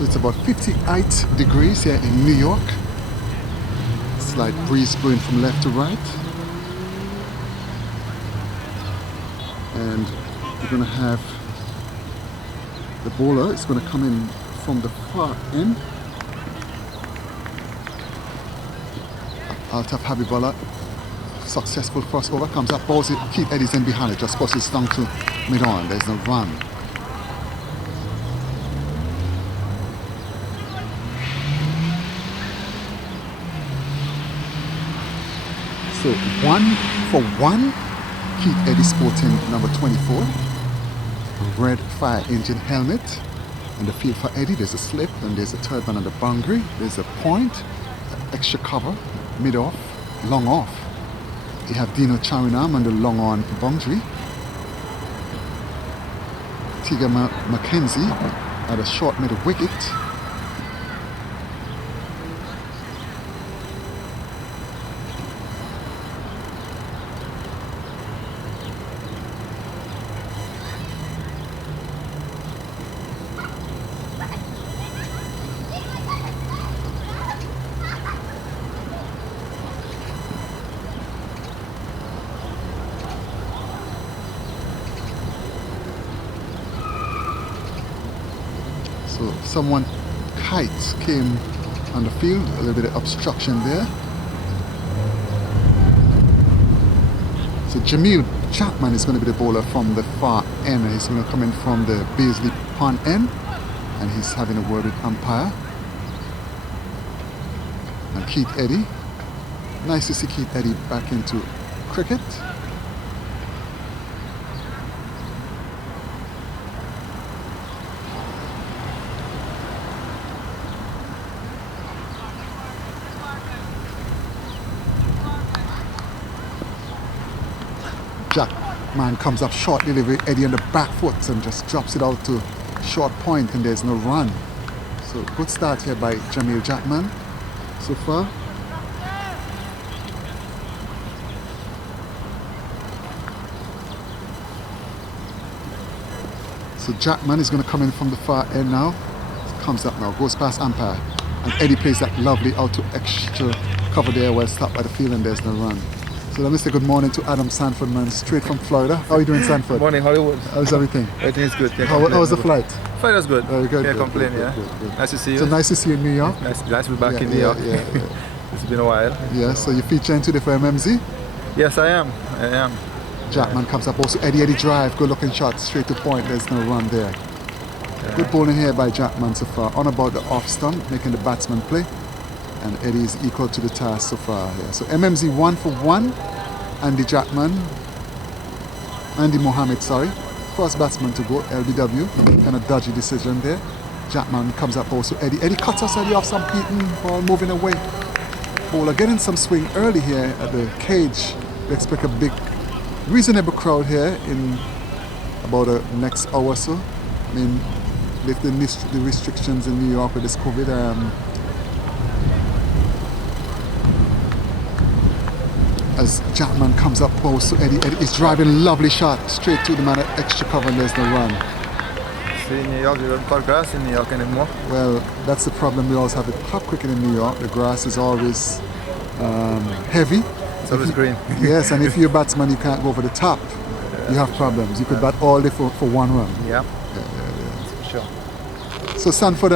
So it's about 58 degrees here in New York. Slight breeze blowing from left to right. And we're going to have the bowler. It's going to come in from the far end. Altaf Habibullah, successful crossover, comes up, balls it, Keith Eddie's in behind it, just pushes down to mid-on, there's no run. So 1 for 1, Keith Eddie sporting number 24, red fire engine helmet. In the field for Eddie, there's a slip and there's a third man on the boundary, there's a point, extra cover, mid off, long off. You have Dino Charinam on the long on boundary. Tiga Mackenzie at a short middle wicket. So someone kite came on the field, a little bit of obstruction there. So Jamil Chapman is going to be the bowler from the far end, and he's going to come in from the Beasley Pond end, and he's having a word with umpire. And Keith Eddie, nice to see Keith Eddie back into cricket. Jackman comes up short delivery, Eddie on the back foot and just drops it out to short point, and there's no run. So good start here by Jamil Jackman so far. So Jackman is going to come in from the far end now. Comes up now, goes past umpire, and Eddie plays that lovely out to extra cover there, well stopped by the field, and there's no run. So let me say good morning to Adam Sanford, man, straight from Florida. How are you doing, Sanford? Good morning, Hollywood. How's everything? Everything is good. How was the flight? Flight was good. Very good. Can't complain, yeah. Good. Nice to see you. So nice to see you in New York. Nice to be back in New York. It's been a while. Yeah, so you're featuring today for MMZ? Yes, I am. Jackman comes up also. Eddie drive, good looking shot, straight to point. There's no run there. Good bowling here by Jackman so far. On about the off stump, making the batsman play. And Eddie is equal to the task so far here. So MMZ 1 for 1. Andy Mohammed, sorry. First batsman to go, LBW. Kind of dodgy decision there. Jackman comes up also. Eddie cuts us Eddie off some beaten ball, moving away. Bowler getting some swing early here at the cage. We expect a big, reasonable crowd here in about the next hour or so. I mean, with the restrictions in New York with this COVID, as Jackman comes up close to Eddie is driving lovely shot straight to the man at extra cover, and there's no run. See, in New York, you don't cut grass in New York anymore. Well, that's the problem we always have with pub cricket in New York. The grass is always heavy. It's always green. Yes, and if you're a batsman, you can't go over the top. You have problems. You could bat all day for 1 run. Yeah. That's for sure. So Sanford,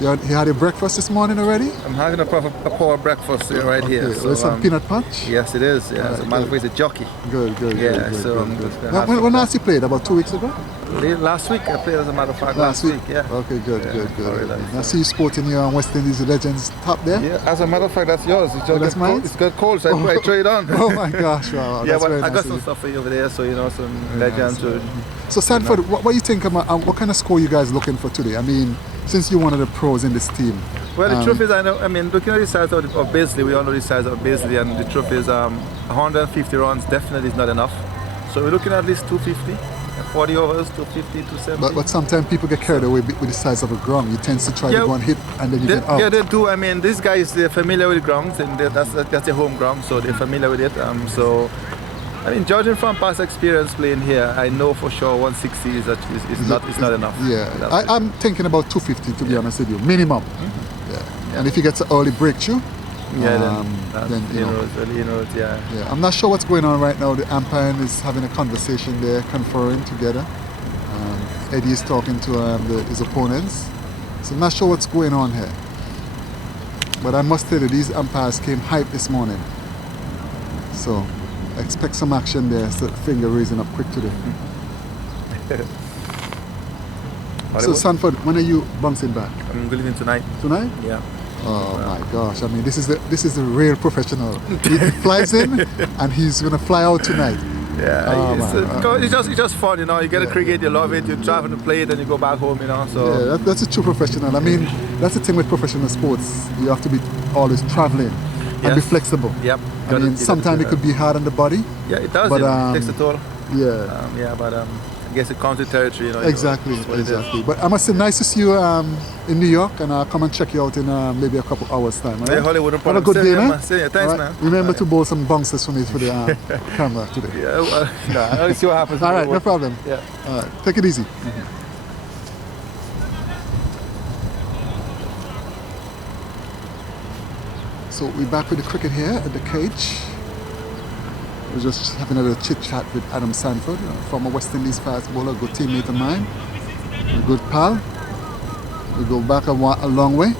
you had your breakfast this morning already? I'm having a power breakfast right here. With some peanut punch? Yes, it is. Yeah. So my face is a jockey. Good. Good. When last you played? About 2 weeks ago? Last week I played, as a matter of fact. Last week, yeah. Okay, good. I see you sporting your West Indies Legends top there. Yeah, as a matter of fact, that's yours. That's mine? It's got cold, so I trade on. Oh my gosh, wow. Yeah, that's but very I got nice some stuff for you over there, so you know, some Legends. So Sanford, what do you think about, what kind of score you guys looking for today? I mean, since you're one of the pros in this team. Well, the truth is, looking at the size of Beasley, we all know the size of Beasley, and the truth is 150 runs definitely is not enough. So we're looking at least 250, 40 overs, 250, 270. But sometimes people get carried away with the size of a ground. You tend to try to go and hit, and then you get out. Yeah, they do. I mean, these guys, they're familiar with the grounds, and that's their home ground, so they're familiar with it. So I mean, judging from past experience playing here, I know for sure 160 is not enough. Yeah, I'm thinking about 250 to be honest with you, minimum. Yeah. And if he gets an early breakthrough, then you know, yeah. I'm not sure what's going on right now. The umpire is having a conversation there, conferring together. Eddie is talking to his opponents. So I'm not sure what's going on here. But I must tell you, these umpires came hype this morning. So expect some action there. So finger raising up quick today. So Sanford, when are you bouncing back? I'm leaving tonight. Tonight? Yeah. Oh my gosh! I mean, this is the real professional. He flies in, and he's gonna fly out tonight. Yeah, it's just fun, you know. You get a cricket, you love it. You travel to play it, and you go back home, you know. So yeah, that's a true professional. I mean, that's the thing with professional sports. You have to be always traveling and be flexible. Yep. I mean, sometimes it could be hard on the body. Yeah, it does. But, it takes a toll. Yeah. But I guess it comes with territory, you know. Exactly. But I must say, nice to see you in New York, and I'll come and check you out in maybe a couple hours time. Right? Hollywood, have a good day, man. Thanks, man. Remember to bowl some bounces for me for the camera today. Yeah, I'll see what happens. All right, no problem. Yeah. All right, take it easy. So we're back with the cricket here at the cage. We're just having a little chit chat with Adam Sanford, former West Indies fast bowler, good teammate of mine, a good pal. We go back a long way.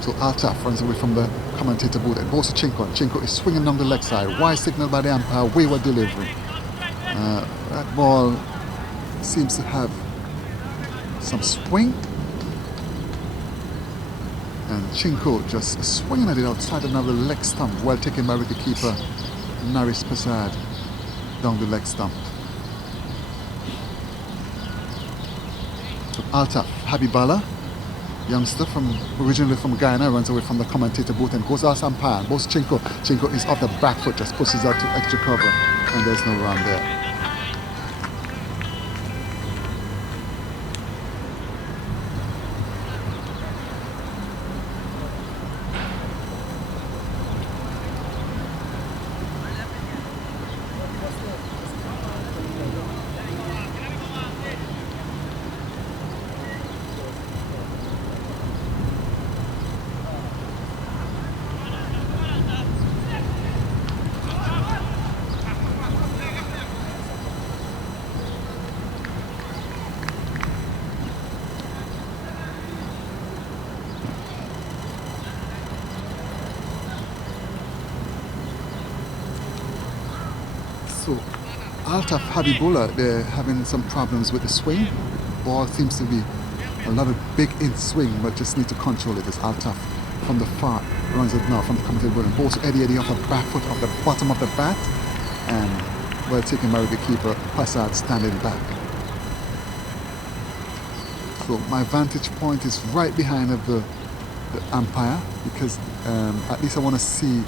So Altaf runs away from the commentator booth and goes to Chinko. Chinko is swinging down the leg side. Wide signal by the umpire, wayward delivery. That ball seems to have some swing, and Chinko just swinging at it outside another leg stump, well taken by wicketkeeper Naris Prasad down the leg stump. So Altaf Habibala, youngster originally from Guyana, runs away from the commentator booth and goes out umpire. Goes Chinko. Chinko is off the back foot, just pushes out to extra cover, and there's no run there. So Altaf Habibullah, they're having some problems with the swing. Ball seems to be a lot of big in swing, but just need to control it. As Altaf from the far runs it now from the commentator booth and balls Eddie off the back foot, off the bottom of the bat, and well taken by the keeper Prasad standing back. So my vantage point is right behind of the umpire, because at least I want to see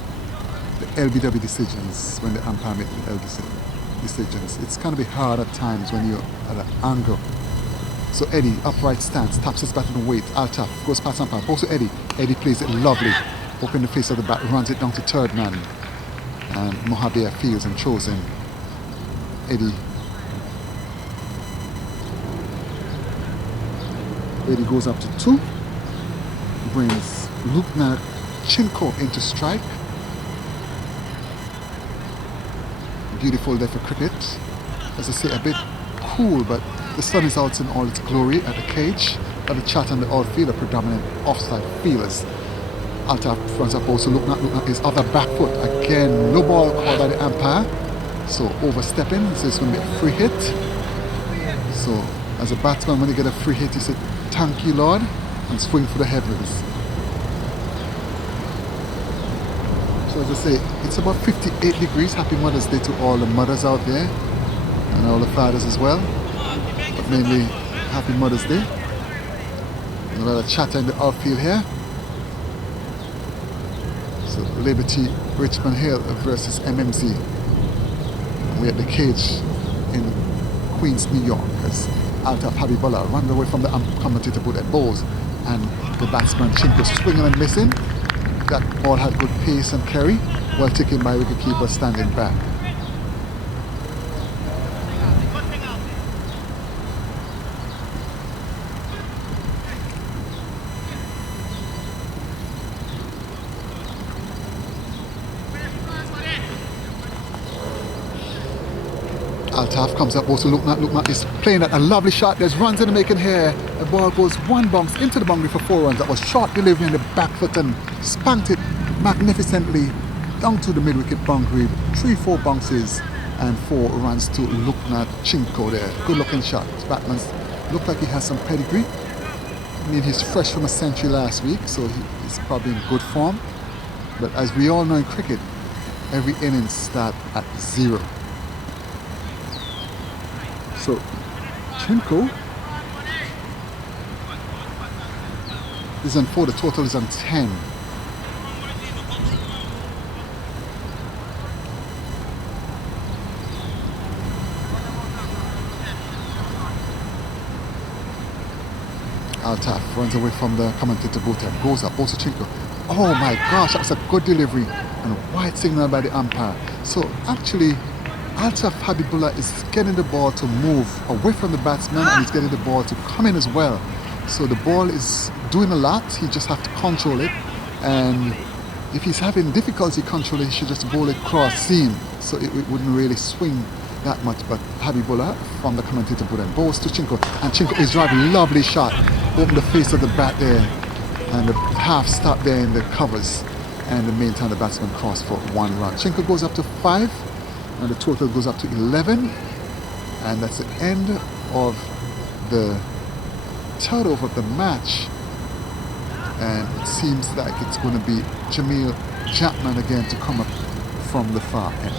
the LBW decisions when the umpire makes the LBW decisions. It's going to be hard at times when you're at an angle. So Eddie, upright stance, taps his bat on the weight, Altaf, goes past umpire, goes to Eddie. Eddie plays it lovely, open the face of the bat, runs it down to third man. And Mohabir fields and throws in. Eddie goes up to 2, brings Lukna Chinko into strike. Beautiful there for cricket. As I say, a bit cool, but the sun is out in all its glory at the cage. At the chat and the outfield are predominant offside fielders. Altaf runs up also, Lukna is off the back foot. Again, no ball called by the umpire. So overstepping, so it's going to be a free hit. So as a batsman, when you get a free hit, you say, thank you, Lord, and swing for the heavens. So as I say, it's about 58 degrees. Happy Mother's Day to all the mothers out there, and all the fathers as well. But mainly, Happy Mother's Day. And a lot of chatter in the outfield here. So Liberty Richmond Hill versus MMZ. And we're at the cage in Queens, New York, as Altaf Habibullah runs away from the commentator booth at balls, and the batsman Chinko swinging and missing. That ball had good pace and carry, well taken by wicketkeeper standing back. Altaf comes up, also Lukman is playing at a lovely shot. There's runs in the making here. The ball goes one bounce into the boundary for 4 runs. That was short delivery in the back foot and spanked it magnificently down to the mid-wicket boundary. 3-4 bounces and 4 runs to Lukman Chinko there. Good looking shot. Batman looked like he has some pedigree. I mean, he's fresh from a century last week, so he's probably in good form. But as we all know in cricket, every innings starts at 0. So, Chinko is on 4, the total is on 10. Altaf runs away from the commentator booth and goes up, also Chinko. Oh my gosh, that was a good delivery and a wide signal by the umpire. So actually, Altaf Habibullah is getting the ball to move away from the batsman, and he's getting the ball to come in as well. So the ball is doing a lot, he just has to control it, and if he's having difficulty controlling, he should just bowl it cross seam, so it wouldn't really swing that much. But Habibullah from the commentator booth and bowls to Chinko, and Chinko is driving, lovely shot, open the face of the bat there, and the half stop there in the covers, and the main time the batsman crossed for 1 run. Chinko goes up to 5. And the total goes up to 11, and that's the end of the third over of the match, and it seems like it's going to be Jamil Chapman again to come up from the far end.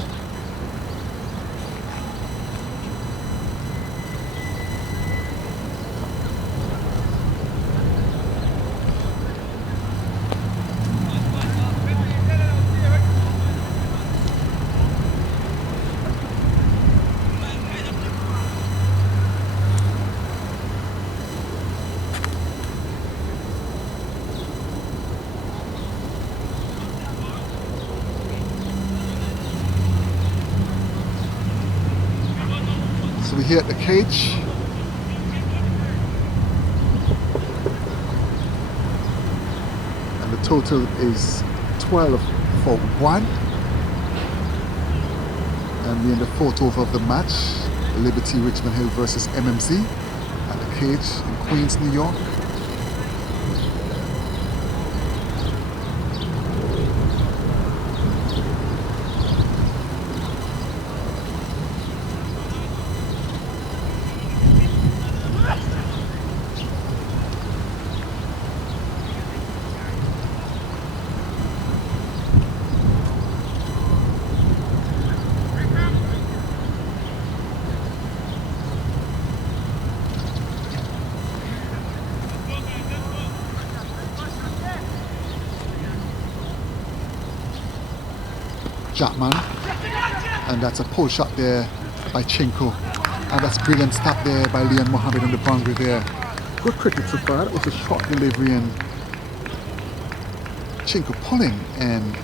So we're here at the cage. And the total is 12 for 1. And we're in the 4th over of the match. Liberty Richmond Hill versus MMZ at the cage in Queens, New York. Chapman, and that's a pull shot there by Chinko, and that's brilliant stop there by Liam Mohammed on the boundary there. Good cricket so far. That was a short delivery and Chinko pulling, and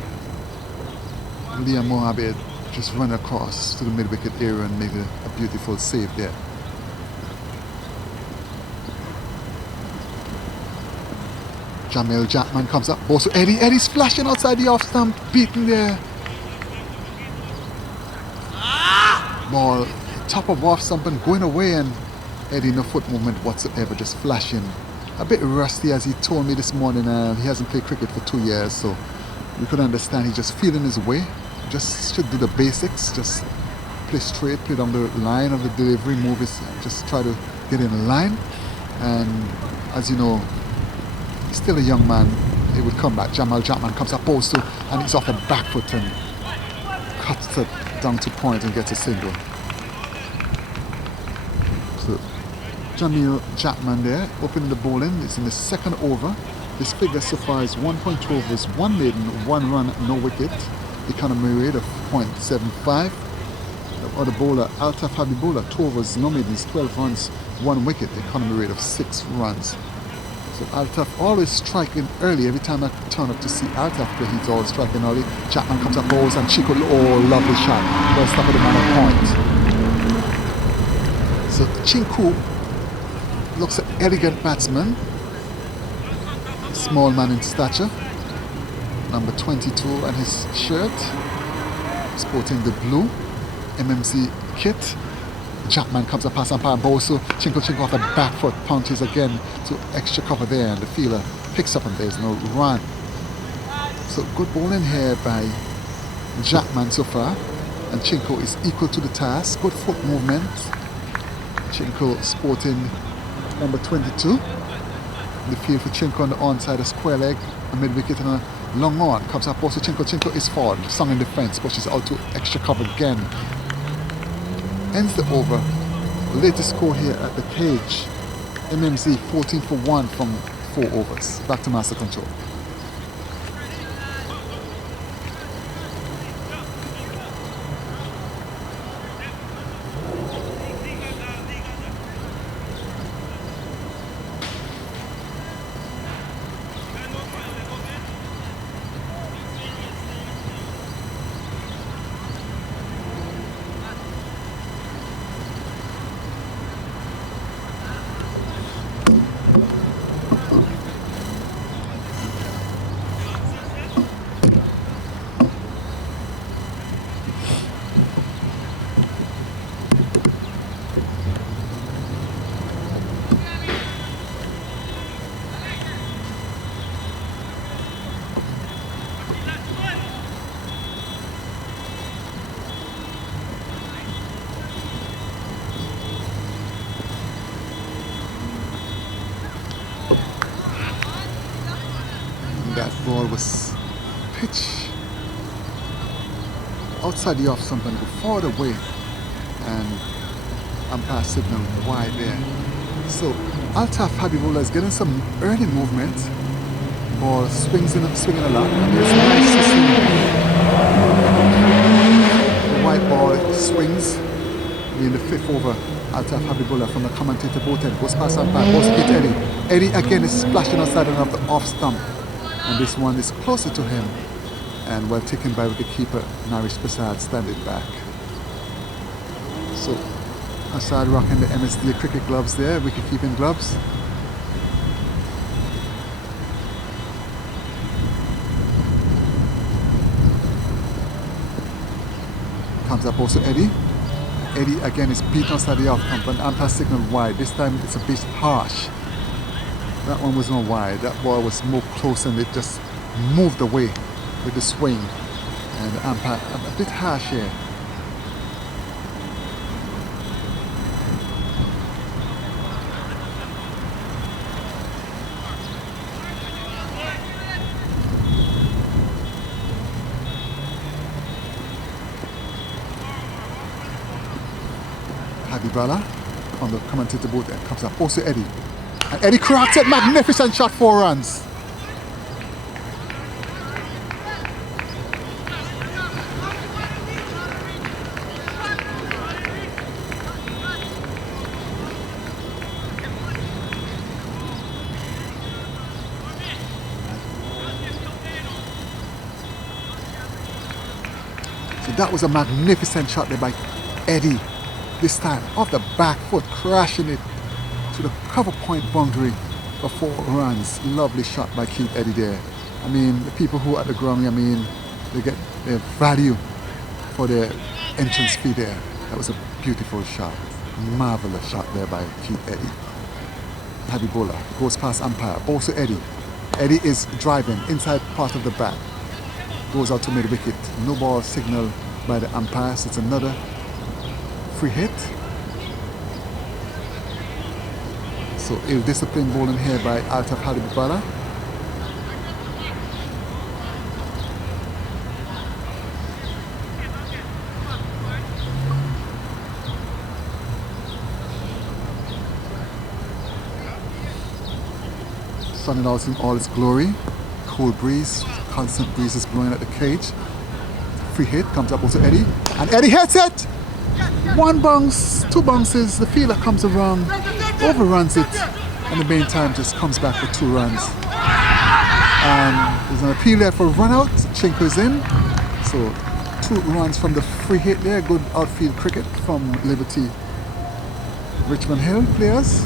Liam Mohammed just run across to the mid-wicket area and made a beautiful save there. Jamil Chapman comes up, also Eddie's flashing outside the off stump, beaten there. Ball top of off stump and going away, and Eddie no foot movement whatsoever, just flashing. A bit rusty, as he told me this morning. He hasn't played cricket for 2 years, so we could understand he's just feeling his way. Just should do the basics, just play straight, play down the line of the delivery, move his, just try to get in line. And as you know, he's still a young man. He would come back. Jamal Chapman comes up also, and he's off the back foot and cuts it down to point and gets a single. So Jamil Chapman there, opening the bowling. It's in the 2nd over. His figure so far is 1.2 overs, 1 maiden, 1 run, no wicket. Economy rate of 0.75. The other bowler, Altaf Habibullah, 2 overs, no maidens, 12 runs, 1 wicket, economy rate of 6 runs. So Altaf always striking early. Every time I turn up to see Altaf play, he's always striking early. Chapman comes up, goes, and Chico, oh, lovely shot. Well, stop at the man on point. So Chinku looks an elegant batsman. Small man in stature. Number 22 and his shirt. Sporting the blue MMZ kit. Chapman comes up past umpire and bowls, so Chinko off the back foot, punches again to extra cover there, and the fielder picks up and there's no run. So good bowling here by Jackman so far, and Chinko is equal to the task. Good foot movement. Chinko sporting number 22. The field for Chinko on the onside, a square leg, a mid wicket and a long on. Comes up also Chinko. Chinko is forward, sung in defense, pushes out to extra cover again. Ends the over. Latest score here at the cage. MMZ 14 for 1 from 4 overs. Back to master control. That ball was pitched outside the off stump and go forward away, and umpire signal wide there. So Altaf Habibullah is getting some early movement. Ball swinging a lot. And it's nice to see the white ball swings in the 5th over. Altaf Habibullah from the commentator both end goes past umpire, goes to hit Eddie. Eddie again is splashing outside of the off stump. And this one is closer to him, and well taken by wicketkeeper Naresh Prasad, standing back. So Prasad rocking the MSD cricket gloves there, wicket-keeping gloves. Comes up also Eddie. Eddie again is beaten outside the off stump, and umpire signal wide. This time it's a bit harsh. That one was not wide. That ball was more close and it just moved away with the swing. And the umpire a bit harsh here. Habibullah on the commentator booth and comes up. Also Eddie. And Eddie cracked it, magnificent shot, 4 runs. So that was a magnificent shot there by Eddie. This time off the back foot, crashing it to the cover point boundary for 4 runs. Lovely shot by Keith Eddie there. I mean, the people who are at the ground, I mean, they get their value for their entrance fee there. That was a beautiful shot. Marvelous shot there by Keith Eddie. Habibullah goes past umpire. Also Eddie. Eddie is driving inside part of the bat. Goes out to mid wicket. No ball signal by the umpire, so it's another free hit. So ill-disciplined bowling here by Altaf Habibullah. Sun and out in all its glory. Cool breeze, constant breeze is blowing at the cage. Free hit comes up also Eddie, and Eddie hits it. 1 bounce, 2 bounces. The fielder comes around overruns it, and in the meantime just comes back for 2 runs. And there's an appeal there for a run out. Chinko's in. So 2 runs from the free hit there. Good outfield cricket from Liberty Richmond Hill players.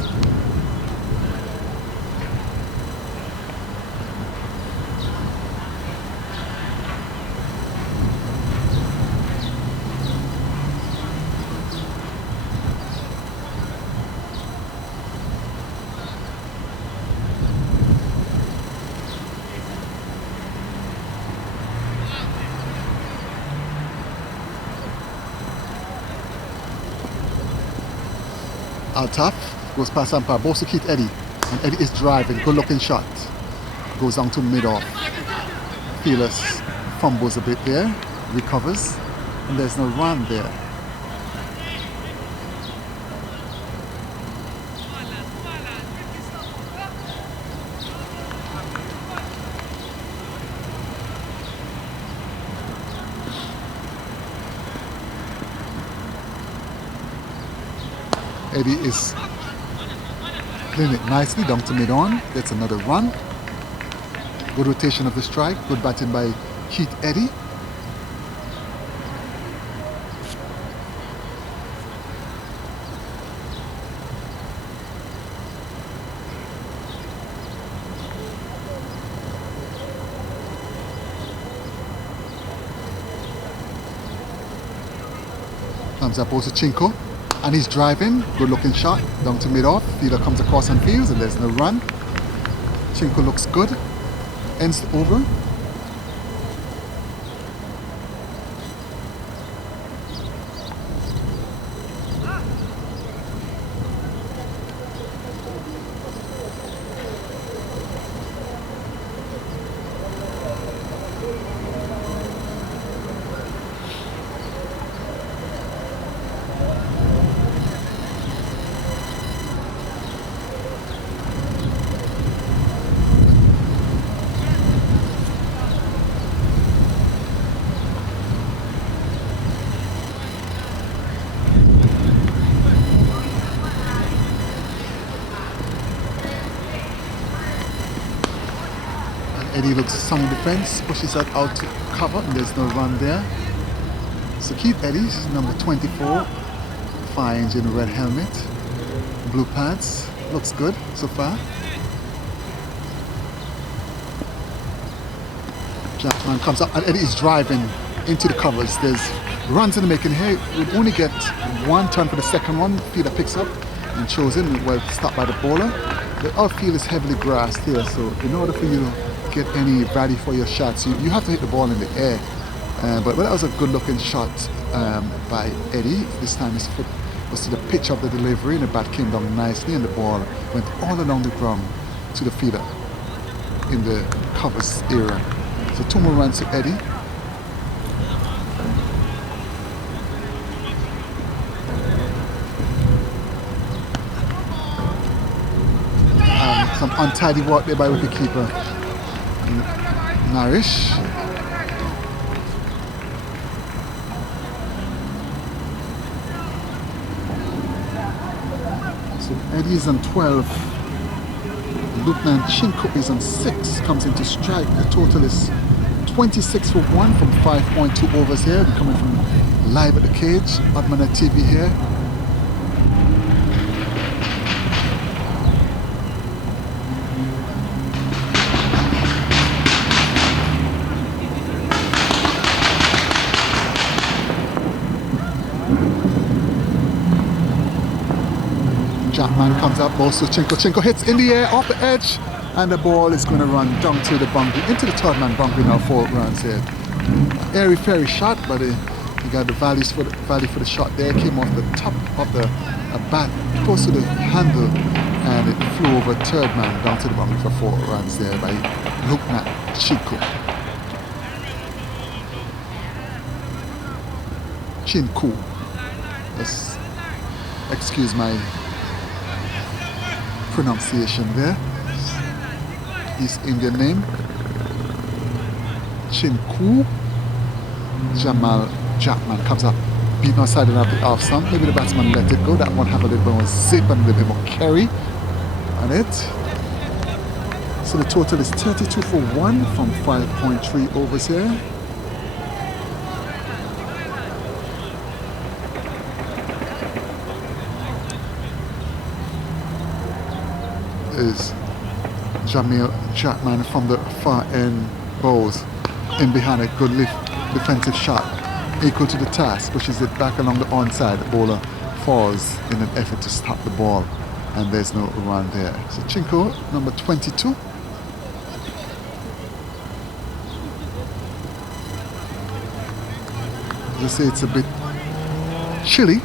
Altaf goes past umpire, balls to Keith Eddie, and Eddie is driving, good looking shot, goes down to mid-off. Fearless fumbles a bit there, recovers, and there's no run there. Eddie is playing it nicely down to mid-on, gets another run. Good rotation of the strike, good batting by Keith Eddie. Comes up also Chinko. And he's driving, good looking shot, down to mid-off. Fielder comes across and fields, and there's no run. Chinko looks good, ends the over. Eddie looks some defense, pushes that out to cover, and there's no run there. So Keith Eddie's number 24, finds in red helmet, blue pants, looks good so far. Jackman comes up, and Eddie is driving into the covers. There's runs in the making here. We'll only get 1 turn for the second one. Fielder picks up and shows in, well stopped by the bowler. The outfield is heavily grassed here, so in order for you to get any value for your shots, you have to hit the ball in the air. But that was a good looking shot by Eddie. This time his foot was to the pitch of the delivery, and the bat came down nicely, and the ball went all along the ground to the fielder in the covers area. So 2 more runs to Eddie. Some untidy work there by wicketkeeper Narish. So Eddie is on 12. Lieutenant Chinko is on 6, comes into strike. The total is 26 for 1 from 5.2 overs here. We're coming from live at the cage, Admana TV here. Jackman comes up, balls to Chinko. Chinko hits in the air, off the edge, and the ball is going to run down to the boundary, into the third man boundary now, 4 runs here. Airy fairy shot, but he got the value for the shot there. Came off the top of the bat, close to the handle, and it flew over third man down to the boundary for 4 runs there by Lieutenant Chinko. Chinko. Let's excuse my pronunciation there. His Indian name, Chinko. Jamal Jackman comes up, beaten outside and have the off stump. Maybe the batsman let it go. That one have a little bit more zip and a little bit more carry on it. So the total is 32 for 1 from 5.3 overs here. Is Jamil Jackman from the far end bowls in behind a good defensive shot equal to the task, pushes it back along the onside. The bowler falls in an effort to stop the ball, and there's no run there. So Chinko, number 22. As I say, it's a bit chilly.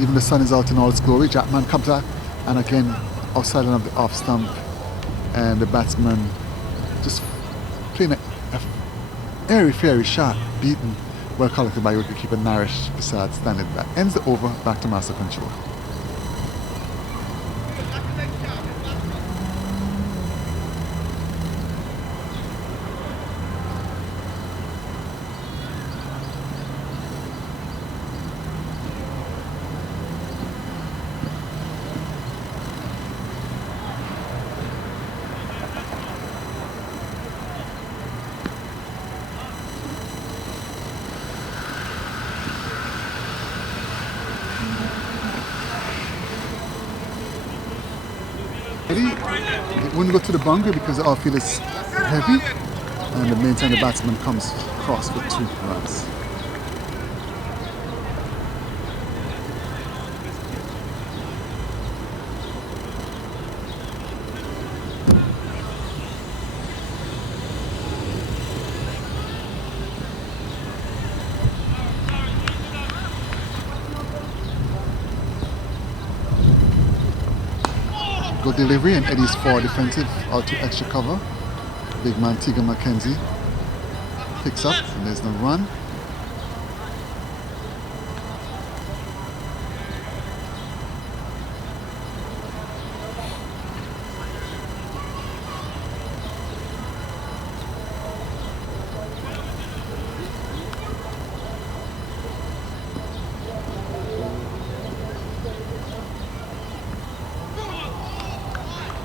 Even the sun is out in all its glory. Jackman comes back, and again outside of the off stump, and the batsman just playing a airy-fairy shot, beaten, well collected by wicketkeeper Narish Prasad, standing back. Ends the over, back to master control. It wouldn't go to the boundary because the outfield is heavy, and the main time the batsman comes across for 2 runs. Good delivery, and Eddie's forward defensive out to extra cover. Big man Tegan McKenzie picks up, and there's no run.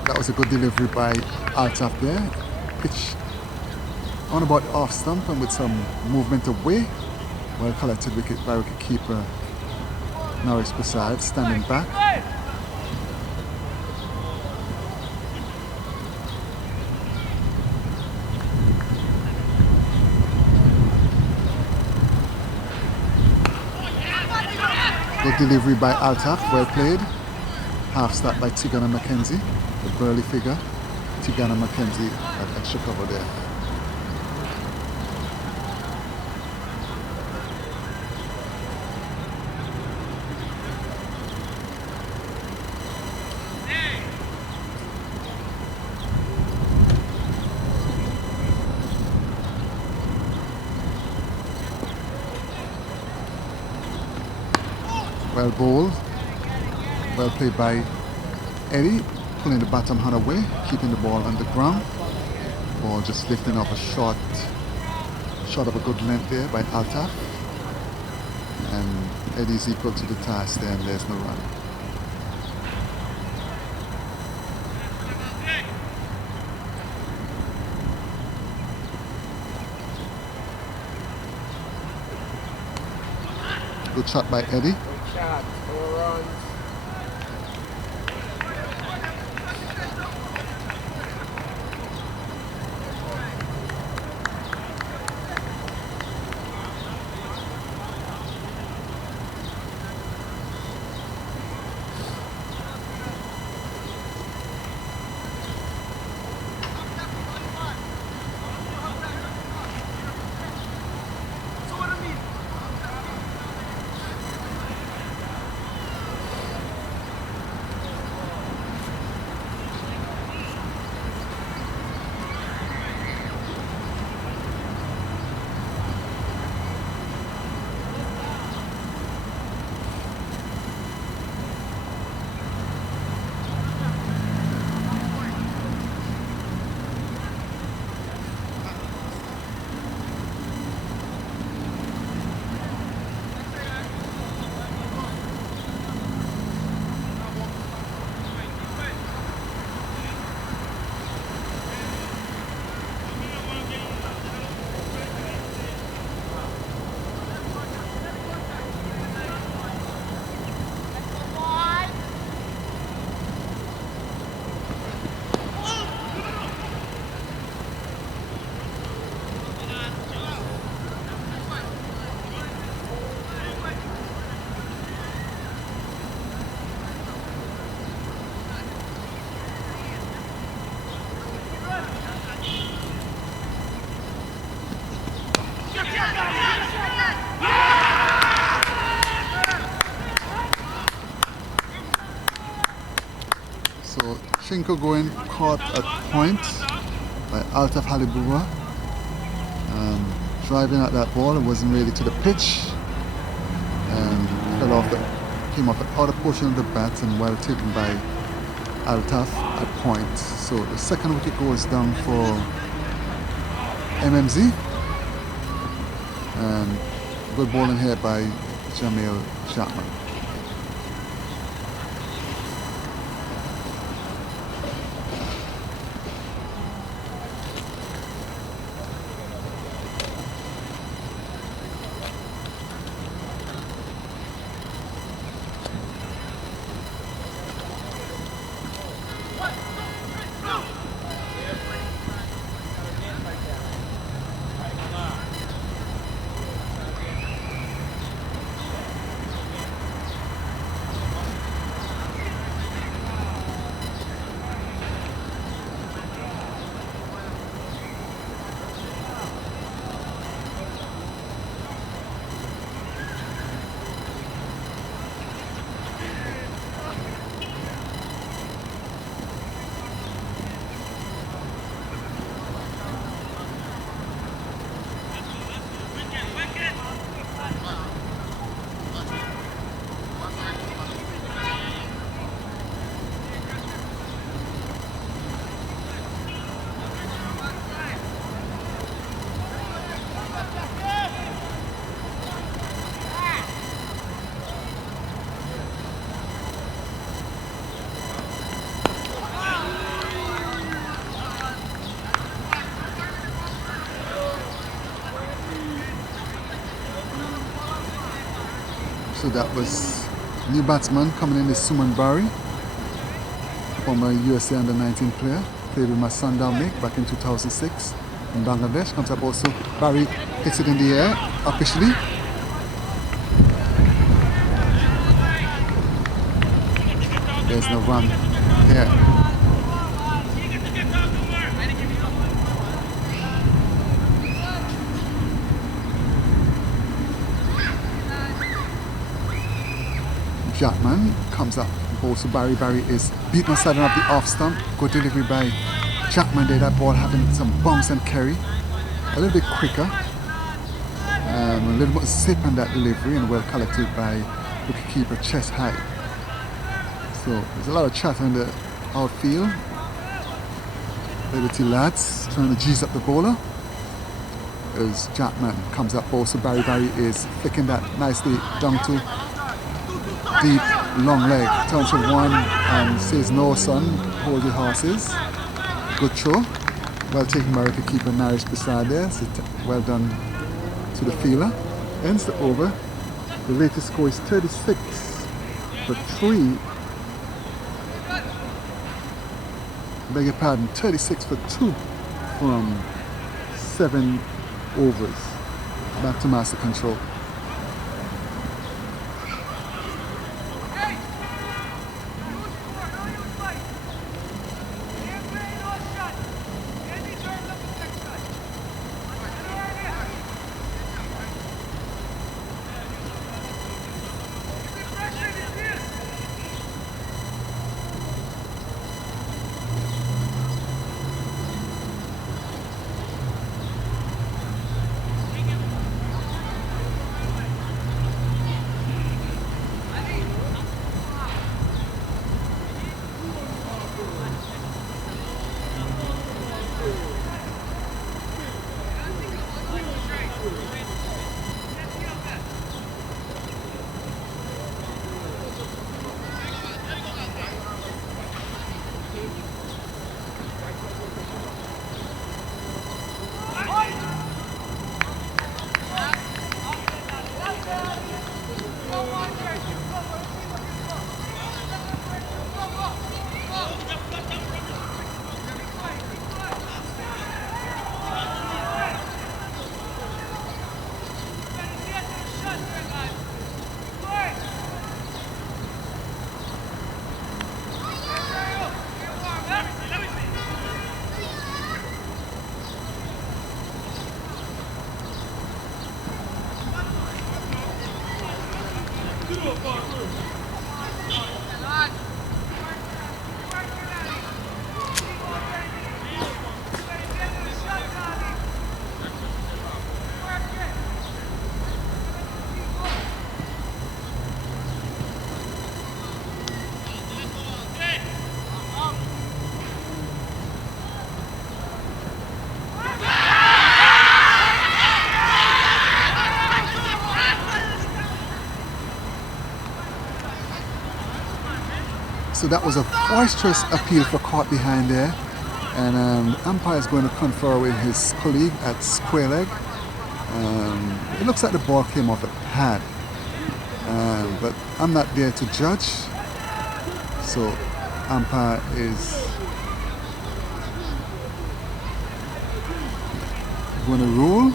That was a good delivery by Altaf there. Pitch on about the off stump and with some movement away. Well collected wicket by wicketkeeper Norris Prasad, standing back. Good delivery by Altaf, well played. Half start by Tigana McKenzie, the burly figure. Tigana McKenzie at extra cover there. Well bowled. Well played by Eddie, pulling the baton hand away, keeping the ball on the ground. Ball just lifting off a shot of a good length there by Altaf. And Eddie's equal to the task there, and there's no run. Good shot by Eddie. Good shot, 4 runs. Finko going caught at point by Altaf Halibua. Driving at that ball, it wasn't really to the pitch. And came off the outer portion of the bat and well taken by Altaf at point. So the second wicket goes down for MMZ. And good bowling here by Jamil Chapman. So that was new batsman coming in is Sumon Bari, former USA under-19 player, played with my son Dominic back in 2006 in Bangladesh. Comes up also, Bari hits it in the air officially. There's no run here. Jackman comes up, bowls to Bari. Bari is beaten on side of the off stump. Good delivery by Jackman there. That ball having some bounce and carry. A little bit quicker. A little bit zip on that delivery and well collected by wicketkeeper chest high. So there's a lot of chat on the outfield. Liberty lads trying to G's up the bowler. As Jackman comes up, bowls to Bari. Bari is flicking that nicely down to deep, long leg. Turns to one and says, no son, hold your horses. Good throw. Well taken by wicketkeeper Narish beside there. So well done to the fielder. Ends the over. The latest score is 36 for 3. Beg your pardon, 36 for 2 from 7 overs. Back to master control. So that was a boisterous appeal for caught behind there. And the umpire is going to confer with his colleague at square leg. It looks like the ball came off the pad. But I'm not there to judge. So umpire is going to rule.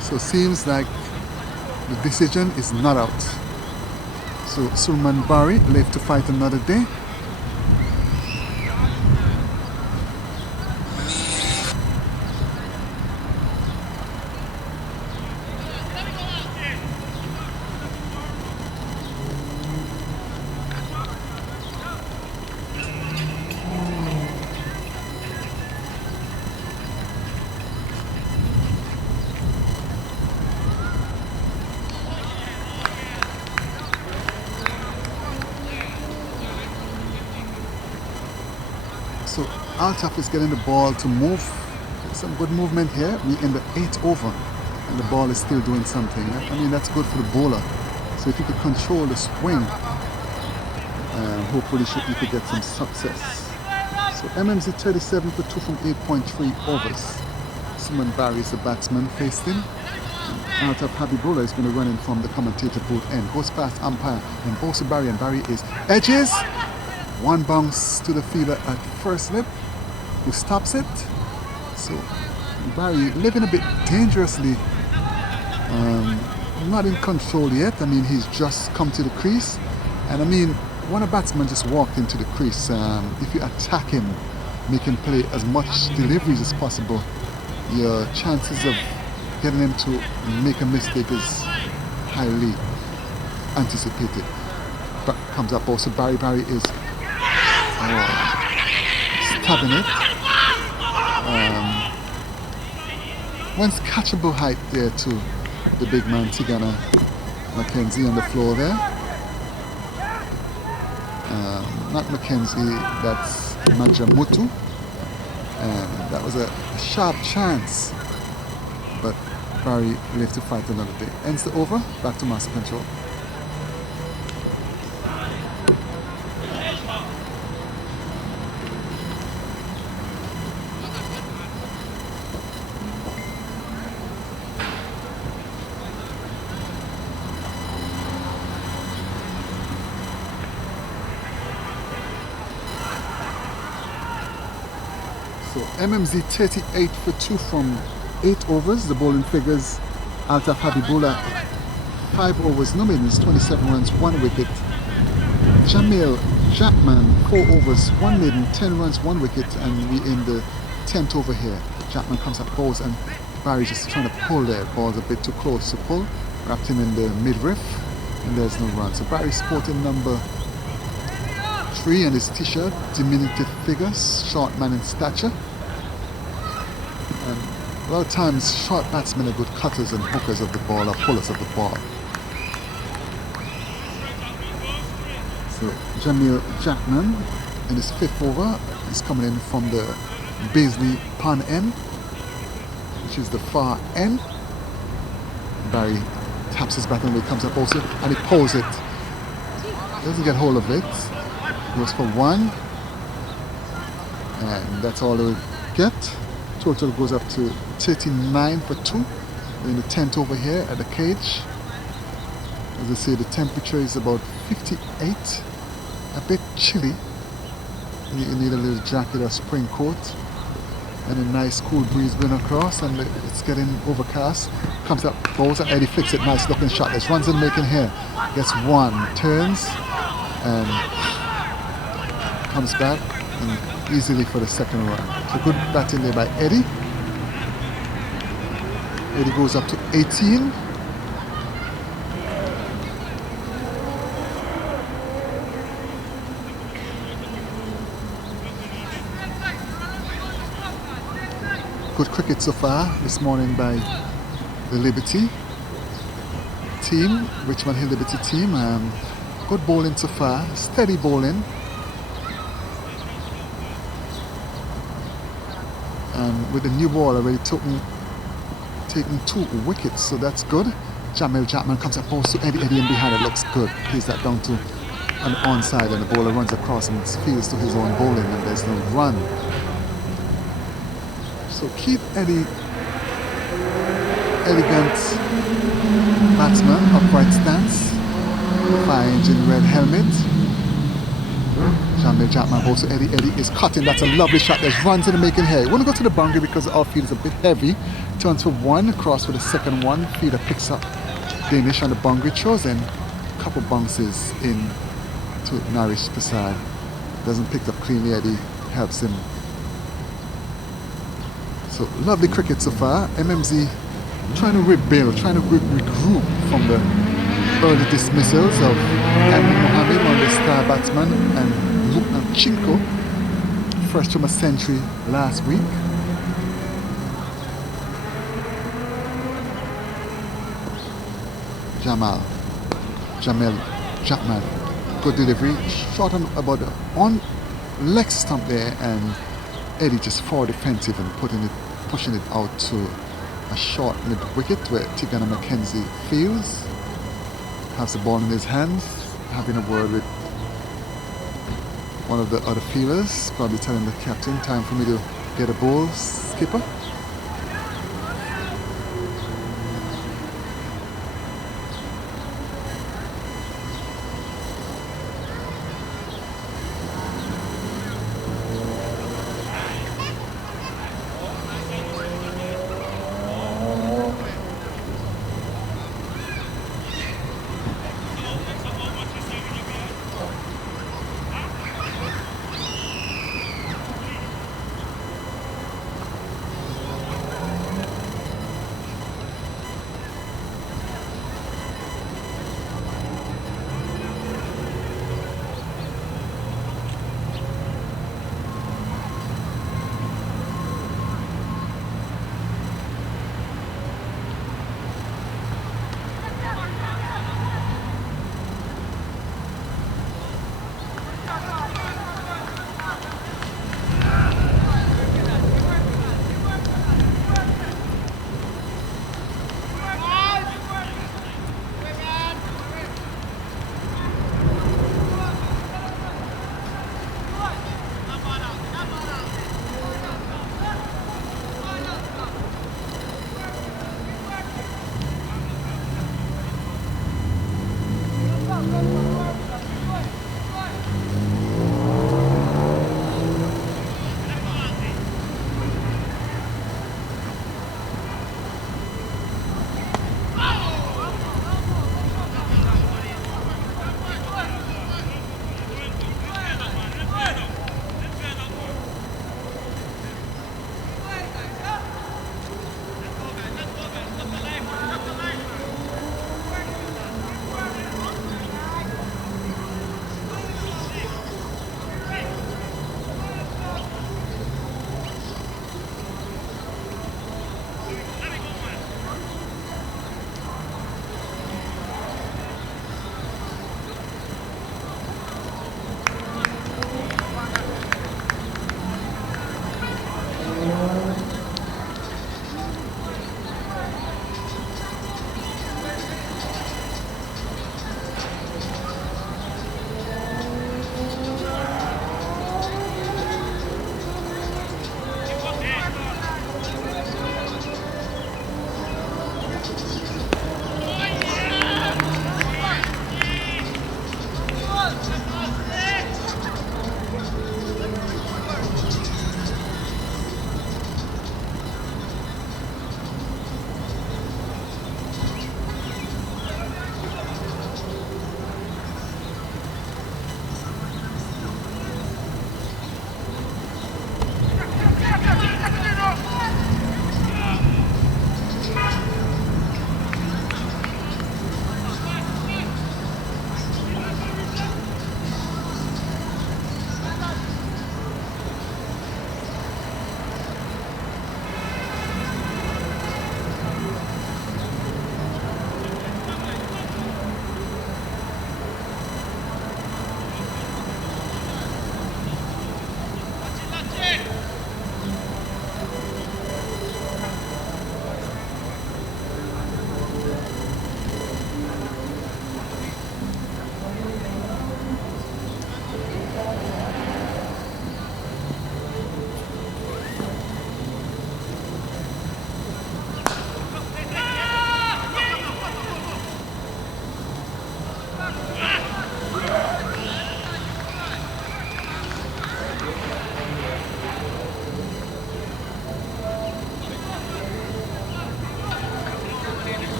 So seems like the decision is not out. So Sumon Bari live to fight another day. So Altaf is getting the ball to move. Some good movement here. We're in the 8th over and the ball is still doing something. I mean, that's good for the bowler. So if you could control the swing, hopefully you could get some success. So MMZ 37 for 2 from 8.3 overs. Sumon Bari is the batsman faced him. Altaf Habibullah is going to run in from the commentator booth end. Goes past umpire and both Bari, and Bari is edges. One bounce to the fielder at first slip, who stops it. So Bari living a bit dangerously, not in control yet. I mean, he's just come to the crease, and I mean, when a batsman just walked into the crease, if you attack him, make him play as much deliveries as possible, your chances of getting him to make a mistake is highly anticipated. But comes up also Bari is stabbing it. One's catchable height there to the big man Tigana Mackenzie on the floor there. Not Mackenzie, that's Majamutu. That was a sharp chance, but Bari lived to fight another day. Ends the over, back to master control. So MMZ 38 for 2 from 8 overs. The bowling figures: Altaf Habibullah 5 overs, no maidens, 27 runs, 1 wicket. Jamil Jackman 4 overs, 1 maiden, 10 runs, 1 wicket, and we in the 10th over here. Jackman comes up, balls, and Bari just trying to pull there. Ball's a bit too close to pull. Wrapped him in the midriff, and there's no run. So Bari sporting number 3 and his t-shirt, diminutive figures, short man in stature. And a lot of times short batsmen are good cutters and hookers of the ball or pullers of the ball. So Jamil Jackman in his 5th over is coming in from the Baisley Pond end, which is the far end. Bari taps his bat and comes up also, and he pulls it. Doesn't get hold of it. Goes for 1, and that's all he'll get. Total goes up to 39 for 2. We're in the 10th over here at the cage. As I say, the temperature is about 58, a bit chilly. You need a little jacket or spring coat, and a nice cool breeze going across, and it's getting overcast. Comes up, bowls, and Eddie flicks it, nice looking shot. There's runs in making here. Gets 1, turns, and comes back and easily for the 2nd run. So good batting there by Eddie. Eddie goes up to 18. Good cricket so far this morning by the Liberty. team, Richmond Hill Liberty team. Good bowling so far, steady bowling. And with the new ball already taking 2 wickets, so that's good. Jamil Jackman comes up post to Eddie in behind, it looks good. Plays that down to an onside and the bowler runs across and fields to his own bowling and there's no run. So keep Eddie elegant batsman, upright stance, 5-inch in red helmet. Jamil Jackman holds to Eddie. Eddie is cutting. That's a lovely shot. There's runs in the making here. You want to go to the boundary because the outfield is a bit heavy. Turns for 1, across for the second one. Fielder picks up Danish on the boundary, throws in a couple bounces in to Narish Prasad. Doesn't pick up cleanly. Eddie helps him. So lovely cricket so far. MMZ trying to rebuild, trying to regroup from the early dismissals of Ahmed Mohammed, one of the star batsmen, and Lukman Chinko, first from a century last week. Jamil Jackman, good delivery, shot on about on leg stump there, and Eddie just forward defensive and pushing it out to a short mid wicket where Tigana McKenzie fields. Has the ball in his hands, having a word with one of the other fielders, probably telling the captain, time for me to get a ball, skipper.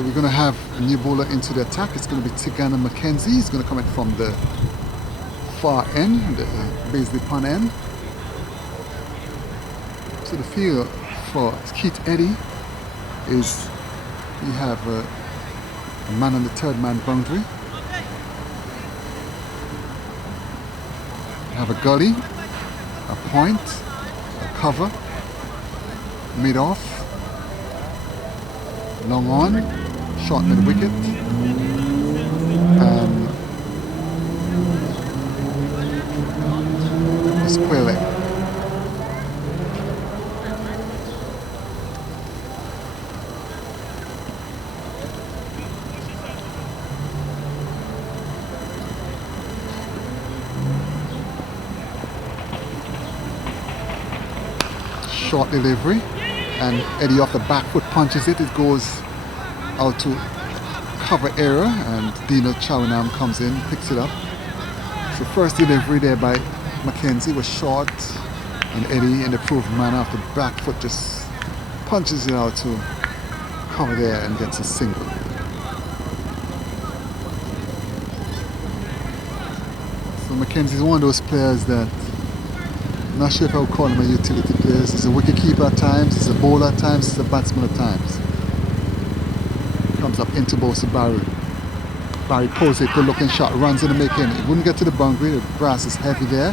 So we're going to have a new bowler into the attack. It's going to be Tigana McKenzie. He's going to come in from the far end, the Baisley Pond end. So the field for Keith Eddy is we have a man on the third man boundary. We have a gully, a point, a cover, mid off, long on, short mid wicket, and a square leg. Short delivery, and Eddie off the back foot punches it. It goes out to cover area, and Dino Chowanam comes in, picks it up. So first delivery there by Mackenzie was short, and Eddie, in the approved manner, off the back foot just punches it out to cover there and gets a single. So Mackenzie's one of those players that I'm not sure if I would call him a utility player. He's a wicket keeper at times, he's a bowler at times, he's a batsman at times. Comes up into Bosa Bari. Bari pulls it, good looking shot, runs in and make in. It wouldn't get to the boundary, the grass is heavy there.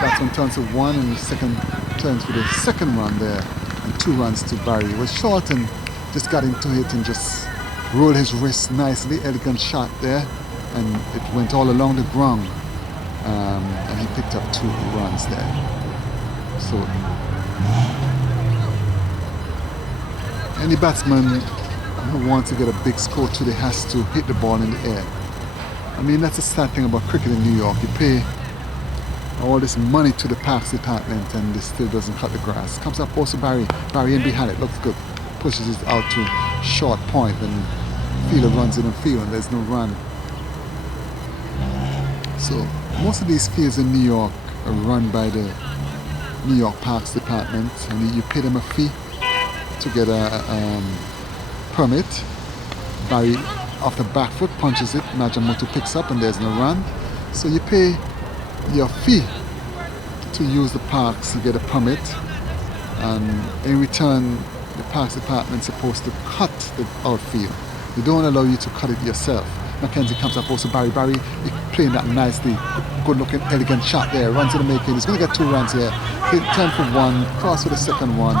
Batsman turns to one, and the second turns for the second run there. And 2 runs to Bari. It was short and just got into it and just rolled his wrist nicely, elegant shot there. And it went all along the ground. And he picked up 2 runs there. So any batsman who wants to get a big score today has to hit the ball in the air. I mean, that's the sad thing about cricket in New York. You pay all this money to the parks department and this still doesn't cut the grass. Comes up also Bari in behind it, looks good. Pushes it out to short point, and fielder runs in and field, and there's no run. So most of these fields in New York are run by the New York Parks Department, and you pay them a fee to get a permit. Bari off the back foot punches it, Najamoto picks up, and there's no run. So you pay your fee to use the parks, you get a permit, and in return the Parks Department is supposed to cut the outfield. They don't allow you to cut it yourself. Mackenzie comes up also Bari playing that nicely, good looking elegant shot there, runs to the making. He's going to get 2 runs here. Hit 10 for 1, cross for the second one.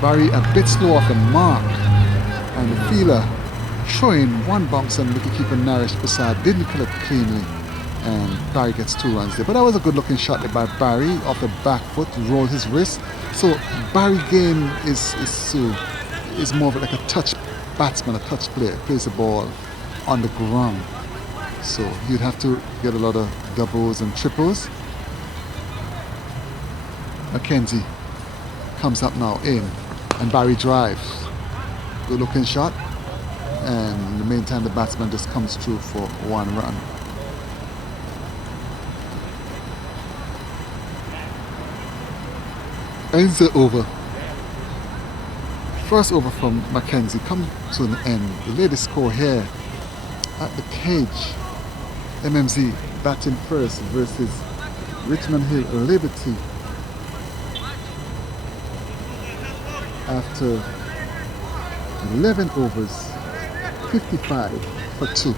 Bari a bit slow off the mark, and the fielder throwing 1 bounce, and wicketkeeper Naresh Prasad didn't kill it cleanly, and Bari gets 2 runs there. But that was a good looking shot there by Bari off the back foot, rolled his wrist. So Bari game is more of like a touch batsman, a touch player, plays the ball on the ground. So you'd have to get a lot of doubles and triples. Mackenzie comes up now in, and Bari drives. Good looking shot, and in the meantime the batsman just comes through for 1 run. Ends the over. First over from Mackenzie comes to an end. The latest score here at the cage. MMZ batting first versus Richmond Hill Liberty. After 11 overs, 55 for 2.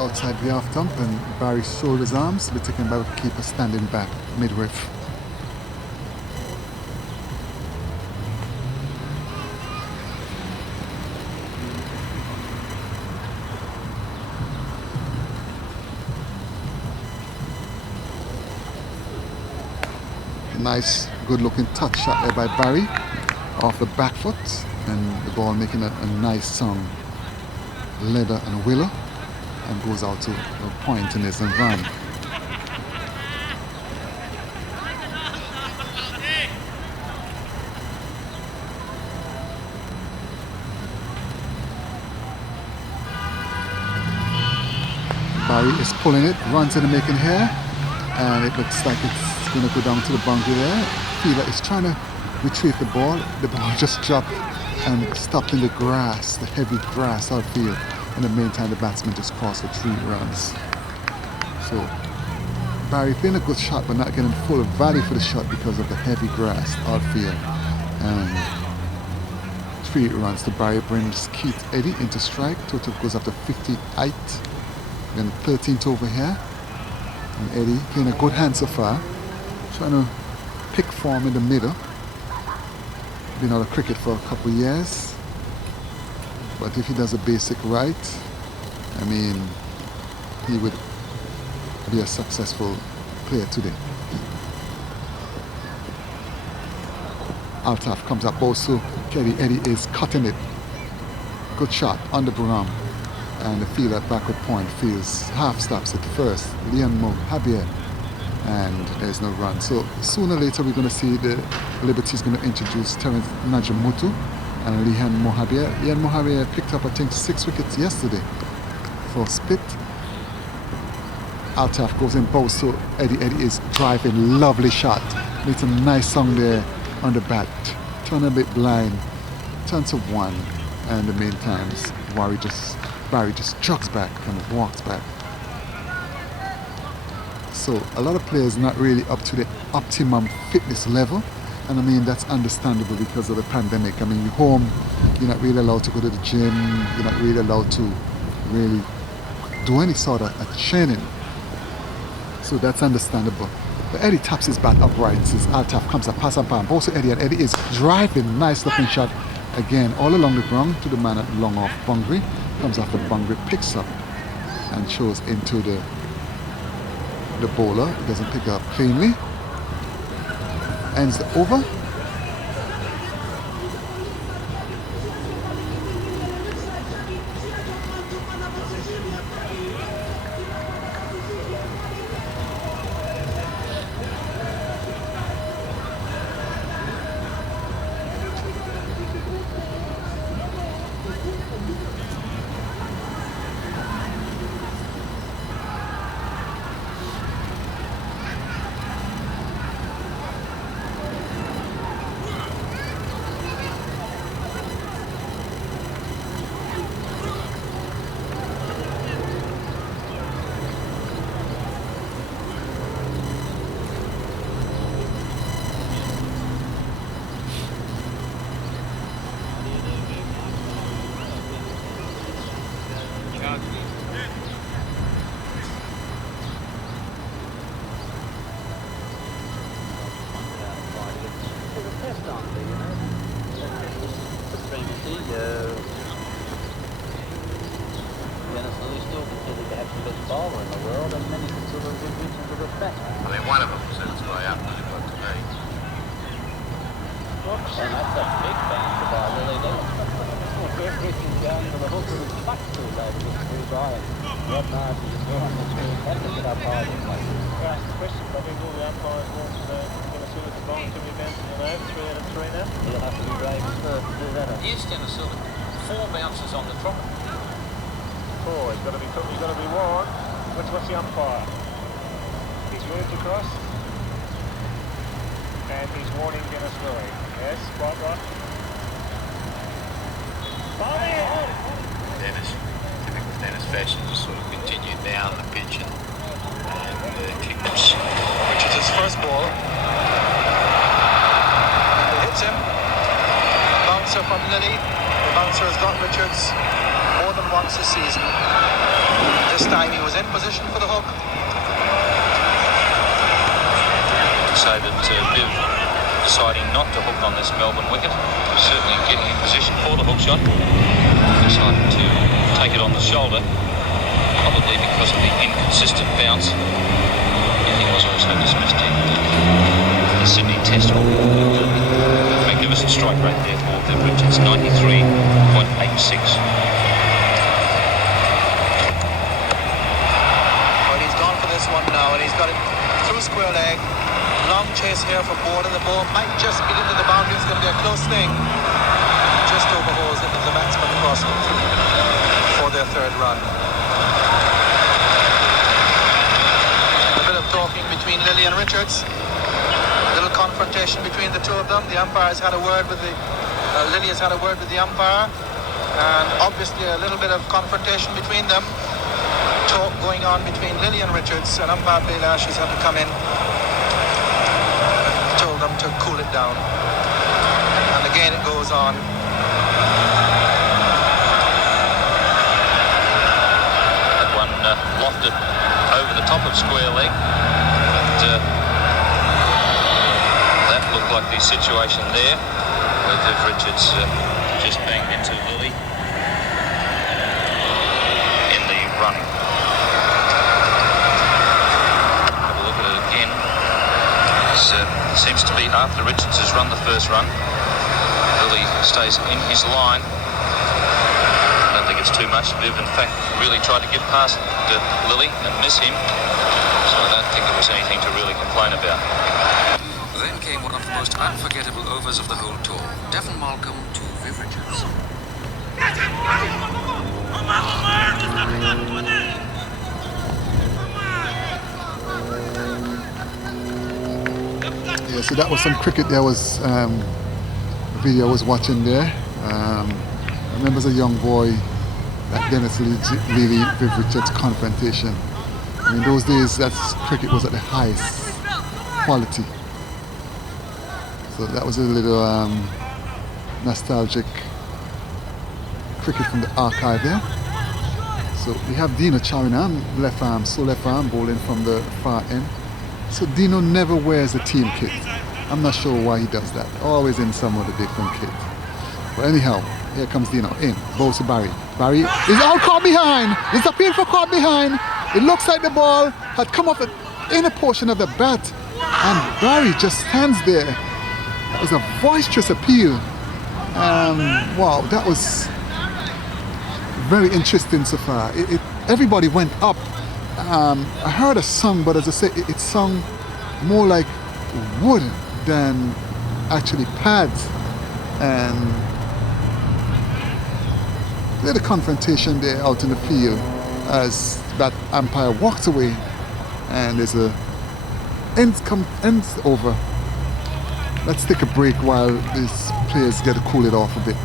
outside the half stump, and Bari shoulders arms to be taken by the keeper standing back midriff. Nice, good-looking touch shot there by Bari off the back foot, and the ball making a nice sound, leather and willow, and goes out to a point in his van. Bari is pulling it, runs in the making here, and it looks like it's going to go down to the boundary there. Feel like he's trying to retrieve the ball. The ball just dropped and stopped in the grass, the heavy grass outfield. In the meantime, the batsman just crossed for 3 runs. So Bari playing a good shot, but not getting full value for the shot because of the heavy grass outfield. And 3 runs to Bari brings Keith Eddy into strike. Total goes up to 58. Then 13th over here. And Eddy playing a good hand so far. Trying to pick form in the middle. Been out of cricket for a couple of years. But if he does the basic right, I mean, he would be a successful player today. Altaf comes up also. Eddy is cutting it. Good shot on the broom. And the fielder backward point feels half stops at first. Liam Mohabir. And there's no run. So sooner or later we're going to see the Liberties going to introduce Terence Najamutu and Lihan Mohabir. Lihan Mohabir picked up I think 6 wickets yesterday for Spit. Altaf goes in both, so Eddy is driving, lovely shot. Makes a nice song there on the bat. Turn a bit blind, turn to 1, and in the meantime Bari just jogs back and walks back. So a lot of players not really up to the optimum fitness level, and I mean that's understandable because of the pandemic. I mean you're home, you're not really allowed to go to the gym, you're not really allowed to really do any sort of training. So that's understandable. But Eddy taps his bat upright, says Altaf comes up, pass and palm. Also Eddy, and Eddy is driving, nice looking shot again all along the ground to the man at long off boundary. Comes off the boundary, picks up and shows into the bowler. He doesn't pick up cleanly. Ends the over. From Lily, the bouncer has got Richards more than once this season. This time he was in position for the hook. To say that Viv deciding not to hook on this Melbourne wicket, certainly getting in position for the hook shot, decided to take it on the shoulder, probably because of the inconsistent bounce. And he was also dismissed in the Sydney Test hook. Magnificent strike rate there for Viv Richards, 93.86. But he's gone for this one now, and he's got it through square leg. Long chase here for Bourne, and the ball might just get into the boundary. It's going to be a close thing. Just overhauls it with the batsman crossing for their third run. A bit of talking between Lilly and Richards. A little confrontation between the two of them. The umpire has had a word with the Lilly has had a word with the umpire, and obviously a little bit of confrontation between them. Talk going on between Lilly and Richards, and umpire Bill Ash has had to come in. Told them to cool it down, and again it goes on. That one lofted over the top of square leg. That looked like the situation there with Viv Richards just banged into Lilly in the run. Have a look at it again. Seems to be after Richards has run the first run, Lilly stays in his line. I don't think it's too much. Viv, in fact, really tried to get past Lilly and miss him, so I don't think there was anything to really complain about. Then came one of the most unforgettable overs of the whole tour. Devon Malcolm to Viv Richards. Yeah, so that was some cricket. There was a video I was watching there. I remember as a young boy that Dennis Lilly Viv Richards confrontation. I mean, those days cricket was at the highest quality. So that was a little nostalgic cricket from the archive there. So we have Dino Charinan, left arm bowling from the far end. So Dino never wears a team kit. I'm not sure why he does that. Always in some of the different kit. But anyhow, here comes Dino in. Bowls to Bari. Bari is all caught behind. It's a painful caught behind. It looks like the ball had come off the inner portion of the bat. And Bari just stands there. That was a boisterous appeal. Wow, that was very interesting so far. Everybody went up. I heard a song, but as I say, it sung more like wood than actually pads. And little confrontation there out in the field as that umpire walks away, and there's a ends over. Let's take a break while these players get to cool it off a bit.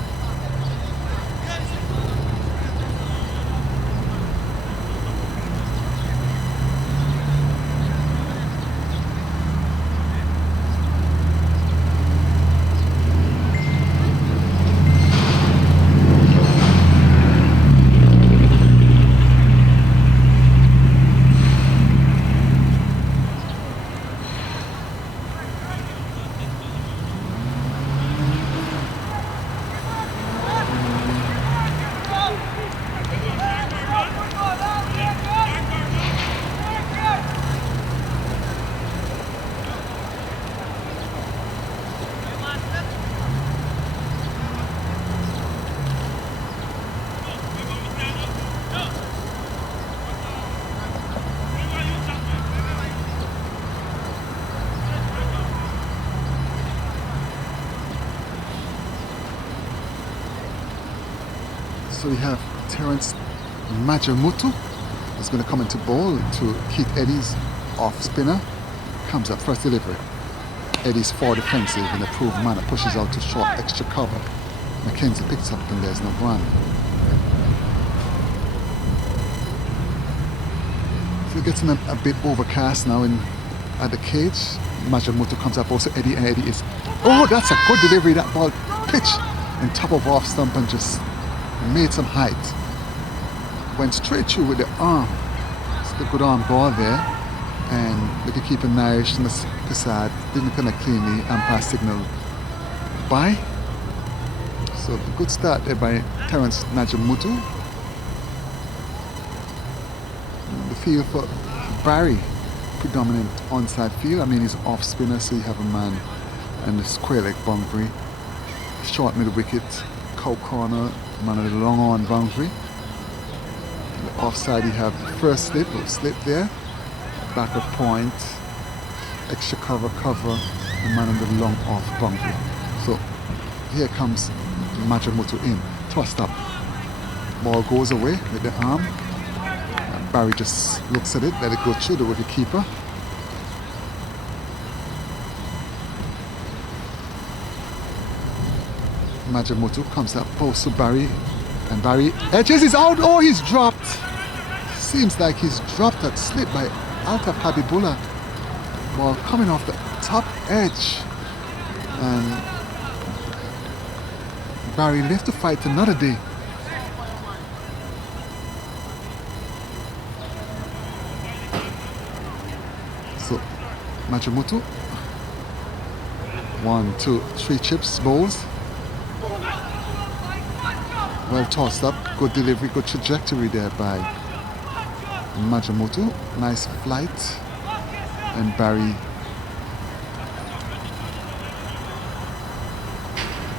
So we have Terence Majamutu is going to come into bowl to Keith Eddy's off spinner. Comes up first delivery. Eddy's far defensive in a proved manner, pushes out to short extra cover. McKenzie picks up and there's no run. So it gets in a bit overcast now at the cage. Majamutu comes up also Eddy, and Eddy is, oh, that's a good delivery. That ball pitched on top of off stump and just made some height. went straight through with the arm. It's the good arm ball there. And with the keeper Nairish Kasad didn't connect cleanly. Umpire signal by. So a good start there by Terence Najamutu. The field for Bari, predominant onside field. I mean, he's off spinner, so you have a man and the square leg boundary. Short middle wicket, cow corner, man of the long on boundary. The offside, you have the first slip there, back of point, extra cover, the man on the long off boundary. So here comes Majamutu in, tossed up. Ball goes away with the arm. And Bari just looks at it, let it go through the wicket keeper. Majamutu comes up, post to Bari, and Bari edges is out. Oh, he's dropped. Seems like he's dropped that slip by Altaf Habibullah. Ball coming off the top edge, and Bari left to fight another day. So Majamutu, 1, 2, 3 chips, bowls. Well tossed up, good delivery, good trajectory there by Majamutu. Nice flight, and Bari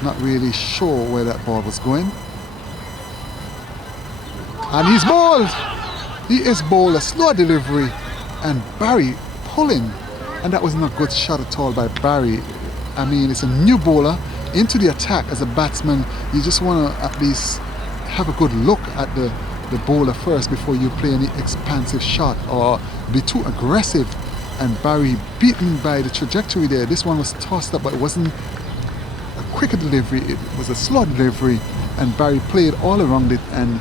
not really sure where that ball was going. And he's bowled! He is bowled, a slow delivery, and Bari pulling. And that was not a good shot at all by Bari. I mean, it's a new bowler into the attack. As a batsman, you just want to at least have a good look at the bowler first before you play any expansive shot or be too aggressive. And Bari beaten by the trajectory there. This one was tossed up, but it wasn't a quicker delivery, it was a slow delivery, and Bari played all around it, and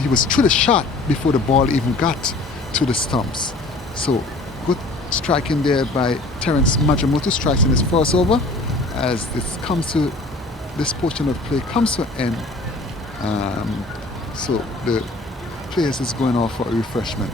he was through the shot before the ball even got to the stumps. So good striking there by Terence Majamutu, strikes in his first over. As this portion of play comes to an end, so the players is going off for a refreshment.